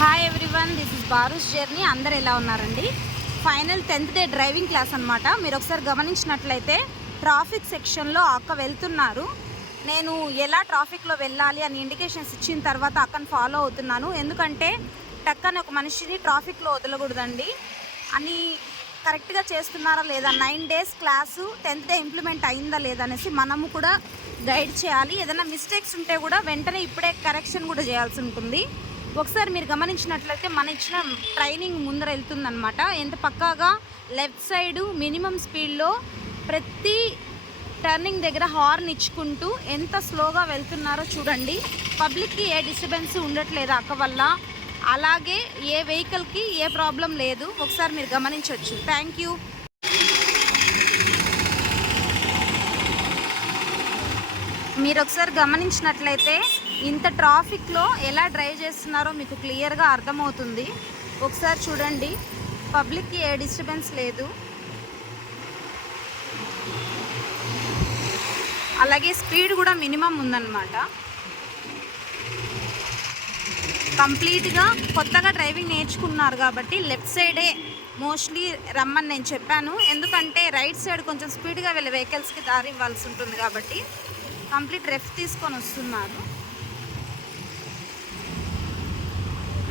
Hi everyone, this is బారూస్ journey. అందరు ఎలా ఉన్నారండి? Final 10th day driving class అనమాట. మీరు ఒకసారి గమనించినట్లయితే ట్రాఫిక్ సెక్షన్లో అక్క వెళ్తున్నారు. నేను ఎలా ట్రాఫిక్లో వెళ్ళాలి అని ఇండికేషన్స్ ఇచ్చిన తర్వాత అక్కను ఫాలో అవుతున్నాను. ఎందుకంటే టక్కని ఒక మనిషిని ట్రాఫిక్లో వదలకూడదండి అని కరెక్ట్గా చేస్తున్నారా లేదా, 9 days class 10th day implement అయిందా లేదా అనేసి మనము కూడా గైడ్ చేయాలి. ఏదైనా మిస్టేక్స్ ఉంటే కూడా వెంటనే ఇప్పుడే కరెక్షన్ కూడా చేయాల్సి ఉంటుంది. ఒకసారి మీరు గమనించినట్లయితే మన ఇచ్చిన ట్రైనింగ్ ముందర వెళ్తుందనమాట. ఎంత పక్కాగా లెఫ్ట్ సైడు మినిమం స్పీడ్లో ప్రతి టర్నింగ్ దగ్గర హార్న్ ఇచ్చుకుంటూ ఎంత స్లోగా వెళ్తున్నారో చూడండి. పబ్లిక్కి ఏ డిస్టర్బెన్స్ ఉండట్లేదు అక్క వల్ల, అలాగే ఏ వెహికల్కి ఏ ప్రాబ్లం లేదు. ఒకసారి మీరు గమనించవచ్చు. Thank you. మీరు ఒకసారి గమనించినట్లయితే ఇంత ట్రాఫిక్లో ఎలా డ్రైవ్ చేస్తున్నారో మీకు క్లియర్గా అర్థమవుతుంది. ఒకసారి చూడండి, పబ్లిక్కి ఏ డిస్టర్బెన్స్ లేదు, అలాగే స్పీడ్ కూడా మినిమం ఉందన్నమాట. కంప్లీట్గా కొత్తగా డ్రైవింగ్ నేర్చుకున్నారు కాబట్టి లెఫ్ట్ సైడే మోస్ట్లీ రమ్మని నేను చెప్పాను. ఎందుకంటే రైట్ సైడ్ కొంచెం స్పీడ్గా వెళ్ళే వెహికల్స్కి దారి ఇవ్వాల్సి ఉంటుంది కాబట్టి కంప్లీట్ రెఫ్ తీసుకొని వస్తున్నారు.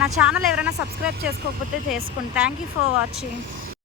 నా ఛానల్ ఎవరైనా సబ్స్క్రైబ్ చేసుకోకపోతే చేసుకోండి. Thank you for watching.